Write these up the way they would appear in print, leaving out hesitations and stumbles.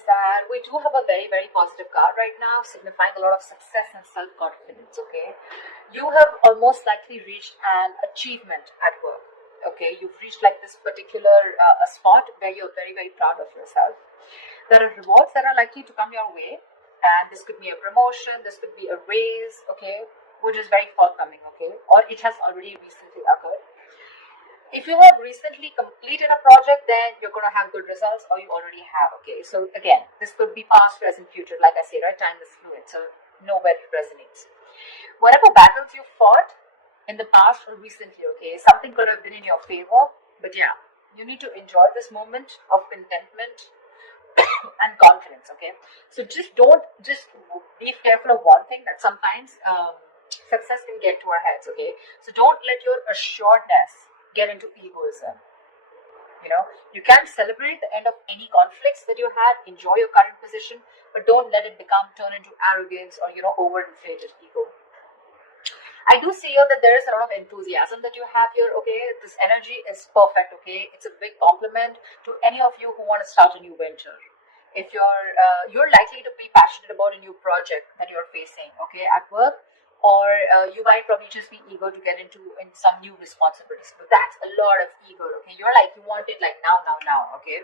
is that we do have a very, very positive card right now, signifying a lot of success and self-confidence, okay? You have almost likely reached an achievement at work, okay? You've reached like this particular a spot where you're very, very proud of yourself. There are rewards that are likely to come your way, and this could be a promotion, this could be a raise, okay? Which is very forthcoming, okay? Or it has already recently occurred. If you have recently completed a project, then you're going to have good results, or you already have, okay? So again, this could be past, present, future. Like I say, right? Time is fluid, so know where it resonates. Whatever battles you fought in the past or recently, okay, something could have been in your favor, but yeah, you need to enjoy this moment of contentment and confidence, okay? So just be careful of one thing, that sometimes success can get to our heads, okay? So don't let your assuredness get into egoism. You can celebrate the end of any conflicts that you had, enjoy your current position, but don't let it turn into arrogance or overinflated ego. I do see here that there is a lot of enthusiasm that you have here, okay? This energy is perfect, okay? It's a big compliment to any of you who want to start a new venture. If you're likely to be passionate about a new project that you're facing, okay, at work, or you might probably just be eager to get into some new responsibilities. But that's a lot of ego, okay? You're like, you want it like now, okay?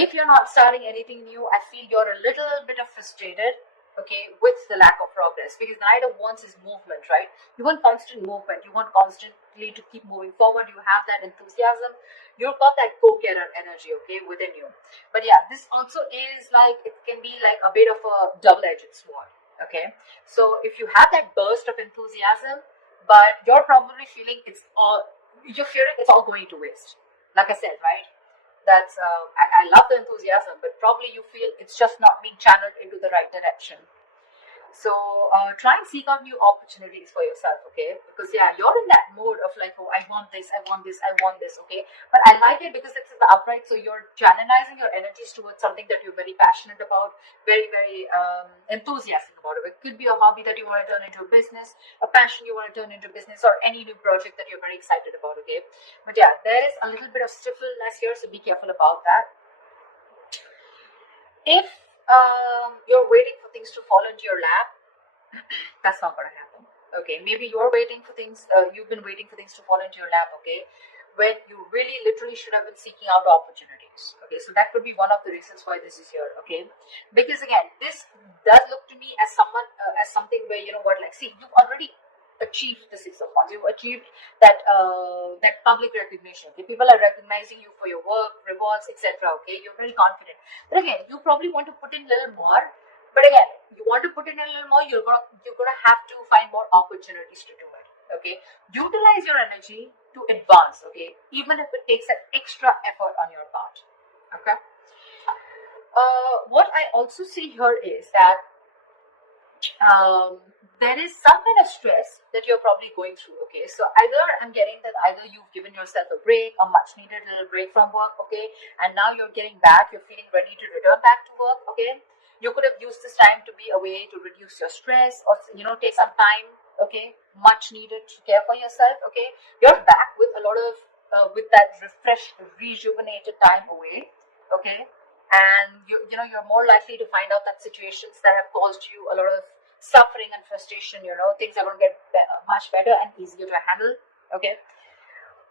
If you're not starting anything new, I feel you're a little bit of frustrated, okay, with the lack of progress, because the Knight of Wands is movement, right? You want constant movement. You want constantly to keep moving forward. You have that enthusiasm. You've got that go-getter energy, okay, within you. But yeah, this also is like, it can be like a bit of a double-edged sword, okay? So if you have that burst of enthusiasm, but you're probably feeling you're fearing it's all going to waste. Like I said, right? That's I love the enthusiasm, but probably you feel it's just not being channeled into the right direction. So try and seek out new opportunities for yourself, okay? Because yeah, you're in that mode of like, oh, I want this, okay? But I like it because it's in the upright, so you're channelizing your energies towards something that you're very passionate about, very, very enthusiastic about it. It could be a hobby that you want to turn into a business, a passion you want to turn into business, or any new project that you're very excited about, okay? But yeah, there is a little bit of stiffness here, so be careful about that. If you're waiting for things to fall into your lap, that's not going to happen. Okay, maybe you're waiting for things, you've been waiting for things to fall into your lap, okay, when you really literally should have been seeking out opportunities. Okay, so that could be one of the reasons why this is here, okay, because again, this does look to me as something where, like, see, you've already achieved the Six of Wands. You've achieved that public recognition. Okay? People are recognizing you for your work, rewards, etc. Okay, you're very confident. But again, you probably want to put in a little more. But again, you want to put in a little more, you're gonna have to find more opportunities to do it. Okay, utilize your energy to advance. Okay, even if it takes an extra effort on your part. Okay. What I also see here is that there is some kind of stress that you're probably going through. Okay, so I'm getting that either you've given yourself a break, a much needed little break from work, okay, and now you're getting back, you're feeling ready to return back to work, okay. You could have used this time to be a way to reduce your stress, or take some time, okay, much needed to care for yourself, okay. You're back with a lot of with that refreshed, rejuvenated time away, okay, and you're more likely to find out that situations that have caused you a lot of suffering and frustration, things are going to get much better and easier to handle, okay.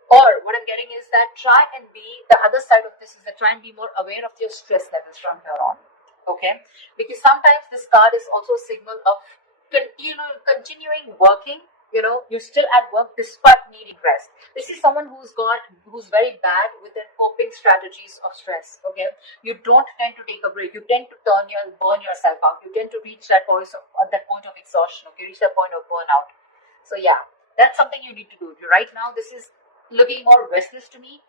Or what I'm getting is that the other side of this is that try and be more aware of your stress levels from here on, okay, because sometimes this card is also a signal of continuing working. You're still at work despite needing rest. This is someone who's very bad with their coping strategies of stress, okay. You don't tend to take a break. You tend to burn yourself out. You tend to reach that point of exhaustion, okay, reach that point of burnout. So yeah, that's something you need to do. Right now, this is looking more restless to me.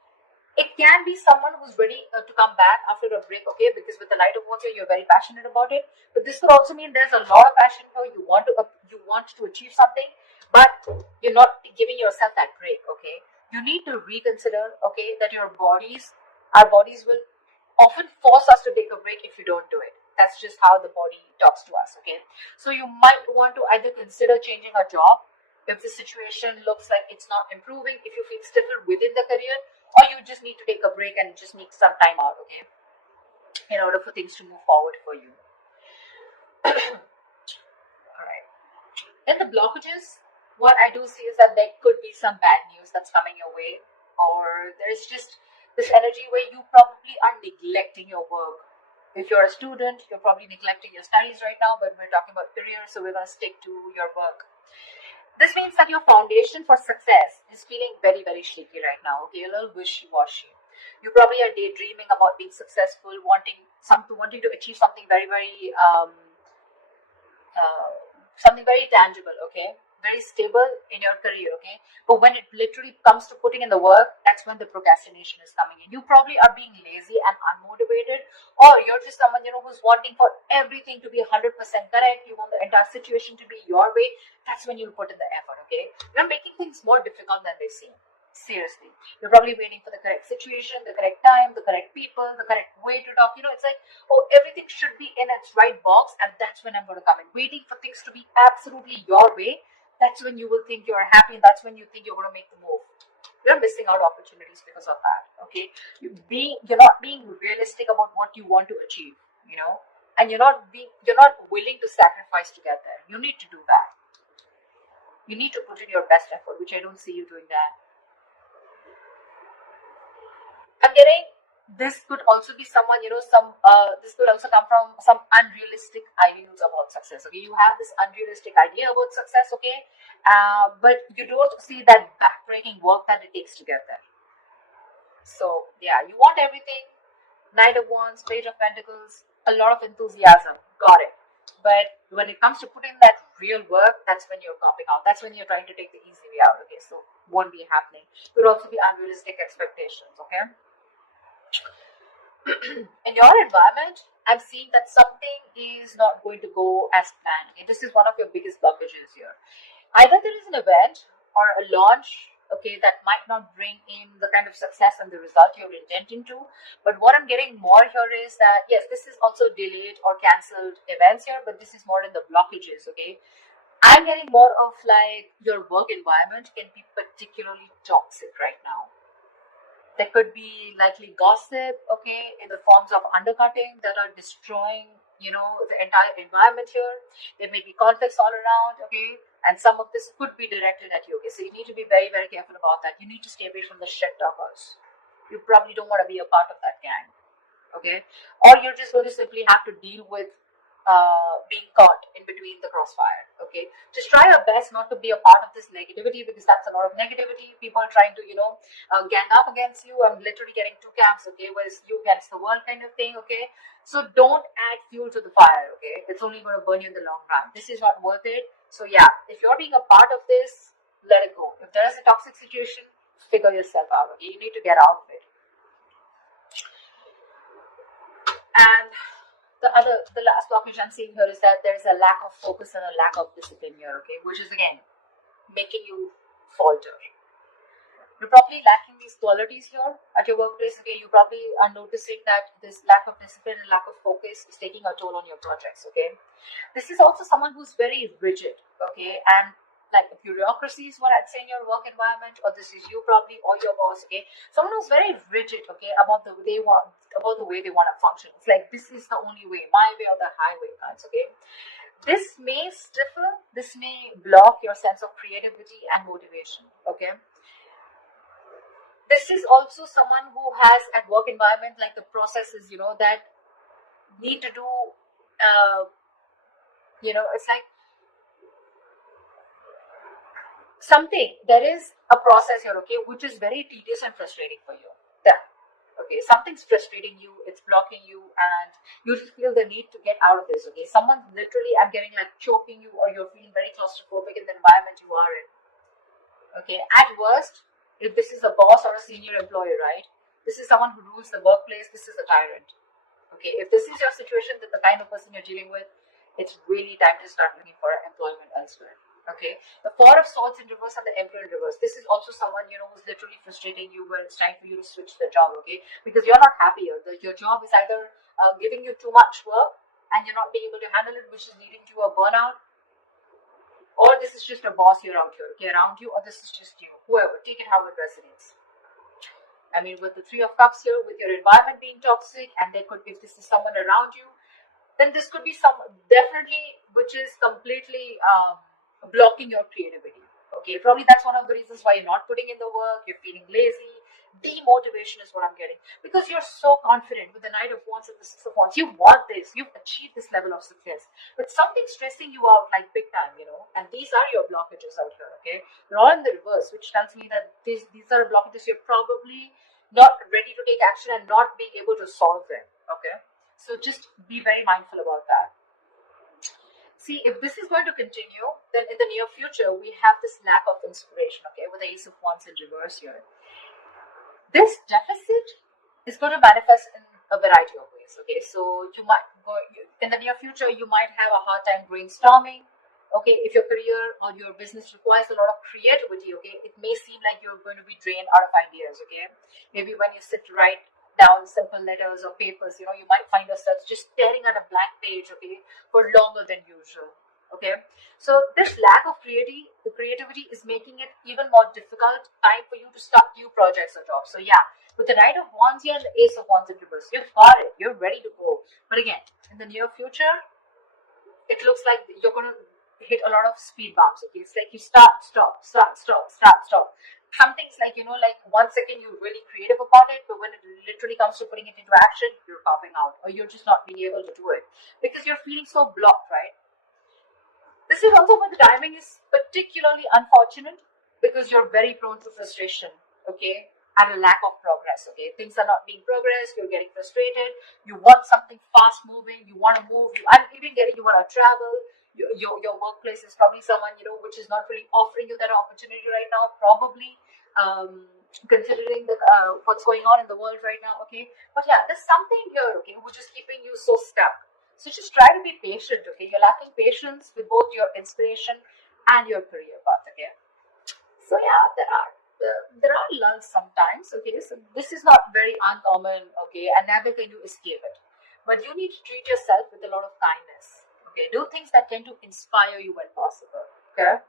It can be someone who's ready to come back after a break, okay, because with the Knight of Wands here, you're very passionate about it. But this could also mean there's a lot of passion here. You want to achieve something, but you're not giving yourself that break, okay. You need to reconsider, okay, that our bodies will often force us to take a break if you don't do it. That's just how the body talks to us, okay. So you might want to either consider changing a job if the situation looks like it's not improving, if you feel stifled within the career, or you just need to take a break and just need some time out, okay. in order for things to move forward for you. All right. Then the blockages, what I do see is that there could be some bad news that's coming your way, or there's just this energy where you probably are neglecting your work. If you're a student, you're probably neglecting your studies right now, but we're talking about career, so we're going to stick to your work. This means that your foundation for success is feeling very, very shaky right now, okay, a little wishy-washy. You probably are daydreaming about being successful, wanting to achieve something very, very something very tangible, okay, very stable in your career, okay. But when it literally comes to putting in the work, that's when the procrastination is coming in. You probably are being lazy and unmotivated, or you're just someone who's wanting for everything to be 100% correct. You want the entire situation to be your way. That's when you'll put in the effort, okay. You're making things more difficult than they seem. Seriously, you're probably waiting for the correct situation, the correct time, the correct people, the correct way to talk. It's like, oh, everything should be in its right box, and that's when I'm going to come in. Waiting for things to be absolutely your way, that's when you will think you're happy, and that's when you think you're going to make the move. You're missing out opportunities because of that, okay? You're not being realistic about what you want to achieve, and you're not willing to sacrifice to get there. You need to do that. You need to put in your best effort, which I don't see you doing that. I'm getting this could also be someone, this could also come from some unrealistic ideals about success. Okay, you have this unrealistic idea about success, okay, but you don't see that backbreaking work that it takes to get there. So yeah, you want everything, Knight of Wands, Page of Pentacles, a lot of enthusiasm, got it. But when it comes to putting that real work, that's when you're copping out. That's when you're trying to take the easy way out. Okay, so won't be happening. Could also be unrealistic expectations. Okay. In your environment, I'm seeing that something is not going to go as planned. Okay? This is one of your biggest blockages here. Either there is an event or a launch, okay, that might not bring in the kind of success and the result you're intending to. But what I'm getting more here is that, yes, this is also delayed or cancelled events here, but this is more in the blockages, okay? I'm getting more of like your work environment can be particularly toxic right now. There could be likely gossip, okay, in the forms of undercutting that are destroying, the entire environment here. There may be conflicts all around, okay, and some of this could be directed at you, okay. So you need to be very, very careful about that. You need to stay away from the shit talkers. You probably don't want to be a part of that gang, okay, or you're just going to simply have to deal with being caught in between the crossfire, okay. Just try your best not to be a part of this negativity, because that's a lot of negativity. People are trying to gang up against you. I'm literally getting two camps, okay, where it's you against the world kind of thing, okay. So don't add fuel to the fire, okay. It's only going to burn you in the long run. This is not worth it. So yeah, if you're being a part of this, let it go. If there is a toxic situation, figure yourself out, okay. You need to get out of it. And the last blockage I'm seeing here is that there is a lack of focus and a lack of discipline here, okay, which is again making you falter. You're probably lacking these qualities here at your workplace, okay. You probably are noticing that this lack of discipline and lack of focus is taking a toll on your projects, okay. This is also someone who's very rigid, okay, and like a bureaucracy is what I'd say in your work environment, or this is you probably or your boss, okay. Someone who's very rigid, okay, about the way they want to function. It's like this is the only way, my way or the highway kinds, okay. This may stifle, this may block your sense of creativity and motivation, okay. This is also someone who has at work environment like the processes, that need to do, it's like something, there is a process here, okay, which is very tedious and frustrating for you. Yeah. Okay, something's frustrating you, it's blocking you, and you just feel the need to get out of this, okay. Someone's literally, I'm getting like choking you, or you're feeling very claustrophobic in the environment you are in. Okay, at worst, if this is a boss or a senior employee, right, this is someone who rules the workplace, this is a tyrant. Okay, if this is your situation, then the kind of person you're dealing with, it's really time to start looking for employment elsewhere. Okay, the Four of Swords in reverse and the Emperor in reverse. This is also someone who's literally frustrating you, where it's time for you to switch the job. Okay, because you're not happy here. Your job is either giving you too much work and you're not being able to handle it, which is leading to a burnout, or this is just a boss here out here, okay, around you, or this is just you. Whoever, take it how it resonates. I mean, with the Three of Cups here, with your environment being toxic, and there could, if this is someone around you, then this could be some definitely which is completely blocking your creativity. Okay, probably that's one of the reasons why you're not putting in the work, you're feeling lazy. Demotivation is what I'm getting because you're so confident with the Knight of Wands and the Six of Wands. You want this, you've achieved this level of success, but something's stressing you out like big time, and these are your blockages out here. Okay, they're all in the reverse, which tells me that these are blockages you're probably not ready to take action and not being able to solve them. Okay, so just be very mindful about that. See, if this is going to continue, then in the near future, we have this lack of inspiration, okay, with the Ace of Wands in reverse here. This deficit is going to manifest in a variety of ways, okay? So you might go, in the near future, you might have a hard time brainstorming, okay? If your career or your business requires a lot of creativity, okay, it may seem like you're going to be drained out of ideas, okay? Maybe when you sit to write down simple letters or papers, you might find yourself just staring at a blank page, okay, for longer than usual, okay? So this lack of creativity is making it even more difficult time for you to start new projects or jobs. So yeah, with the Knight of Wands here and the Ace of Wands in reverse, you've got it, you're ready to go. But again, in the near future, it looks like you're going to hit a lot of speed bumps. Okay, it's like you start, stop, start, stop, start, stop. Something's like, like 1 second you're really creative about it, but when it literally comes to putting it into action, you're popping out, or you're just not being able to do it because you're feeling so blocked, right? This is also where the timing is particularly unfortunate because you're very prone to frustration, okay, and a lack of progress, okay. Things are not being progressed, you're getting frustrated, you want something fast moving, you want to move, I'm even getting you want to travel. Your workplace is probably someone, which is not really offering you that opportunity right now, probably considering what's going on in the world right now, okay. But yeah, there's something here, okay, which is keeping you so stuck. So just try to be patient, okay? You're lacking patience with both your inspiration and your career path, okay? So yeah, there are lulls sometimes, okay? So this is not very uncommon, okay? And neither can you escape it. But you need to treat yourself with a lot of kindness, okay? Do things that tend to inspire you when possible, okay?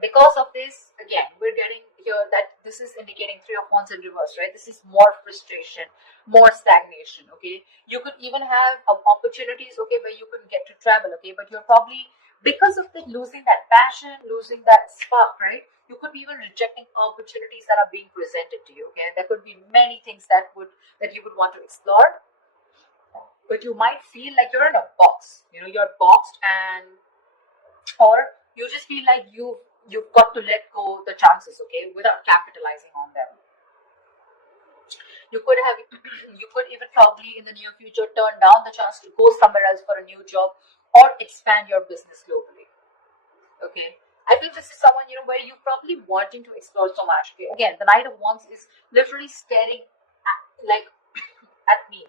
Because of this, again, we're getting here that this is indicating Three of Wands in reverse, right? This is more frustration, more stagnation, okay? You could even have opportunities, okay, where you can get to travel, okay? But you're probably, because of the losing that passion, losing that spark, right? You could be even rejecting opportunities that are being presented to you, okay? There could be many things that you would want to explore, but you might feel like you're in a box, you're boxed, and or you just feel like you've got to let go the chances, okay, without capitalizing on them. You could have you could even probably in the near future turn down the chance to go somewhere else for a new job or expand your business globally, okay. I feel this is someone, where you probably wanting to explore so much, okay. Again, the Knight of Wands is literally staring like at me.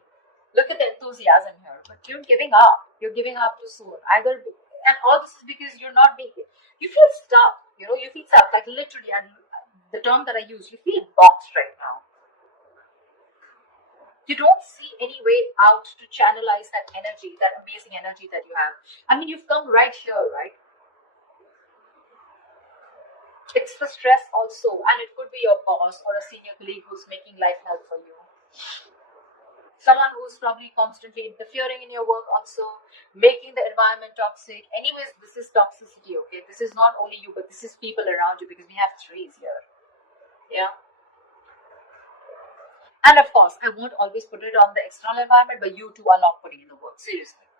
Look at the enthusiasm here, but you're giving up. You're giving up too soon. And all this is because you're not being. You feel stuck. You feel stuck, like literally. And the term that I use, you feel boxed right now. You don't see any way out to channelize that energy, that amazing energy that you have. I mean, you've come right here, right? It's the stress also, and it could be your boss or a senior colleague who's making life hell for you. Someone who's probably constantly interfering in your work, also making the environment toxic. Anyways, this is toxicity, okay. This is not only you, but this is people around you, because we have threes here. Yeah. And of course, I won't always put it on the external environment, but you too are not putting in the work, seriously.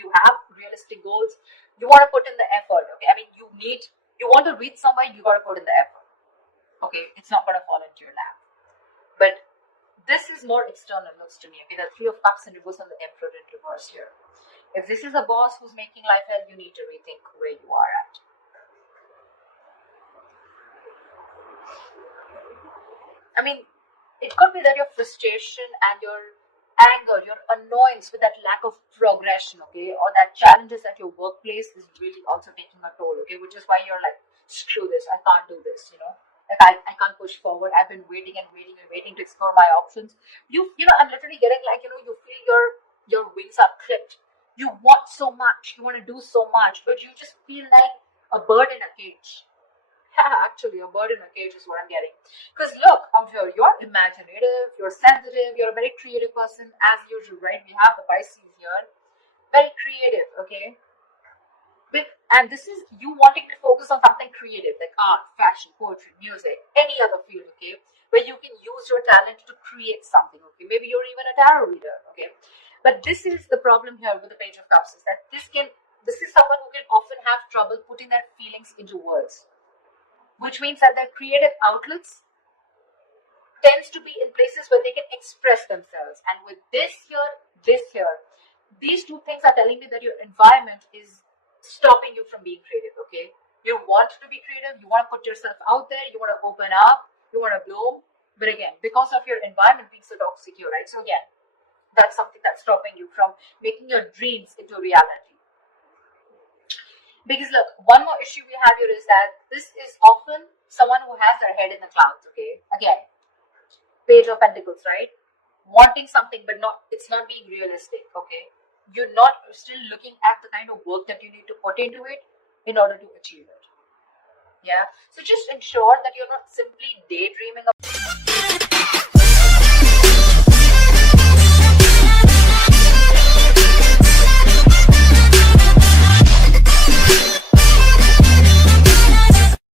You have realistic goals, you want to put in the effort, okay. I mean, you want to reach somewhere, you got to put in the effort, okay. It's not going to fall into your lap. But this is more external, looks to me, okay. The Three of Cups in reverse and the Emperor in reverse here. If this is a boss who's making life hell, you need to rethink where you are at. I mean, it could be that your frustration and your anger, your annoyance with that lack of progression, okay, or that challenges at your workplace is really also taking a toll, okay, which is why you're like, screw this, I can't do this. Like I can't push forward. I've been waiting and waiting and waiting to explore my options. I'm literally getting like, you feel your wings are clipped. You want so much, you want to do so much, but you just feel like a bird in a cage. Actually, a bird in a cage is what I'm getting. Because look, out here, you're imaginative, you're sensitive, you're a very creative person, as usual, right? We have the Pisces here. Very creative, okay? And this is you wanting to focus on something creative like art, fashion, poetry, music, any other field, okay? Where you can use your talent to create something, okay? Maybe you're even a tarot reader, okay? But this is the problem here with the Page of Cups is that this is someone who can often have trouble putting their feelings into words, which means that their creative outlets tends to be in places where they can express themselves. And with this here, these two things are telling me that your environment is stopping you from being creative, okay? You want to be creative, you want to put yourself out there, you want to open up, you want to bloom. But again, because of your environment being so toxic here, right? So again, that's something that's stopping you from making your dreams into reality. Because look, one more issue we have here is that this is often someone who has their head in the clouds, okay? Again, Page of Pentacles, right? Wanting something, but it's not being realistic, okay? You're not still looking at the kind of work that you need to put into it in order to achieve it. Yeah. So just ensure that you're not simply daydreaming about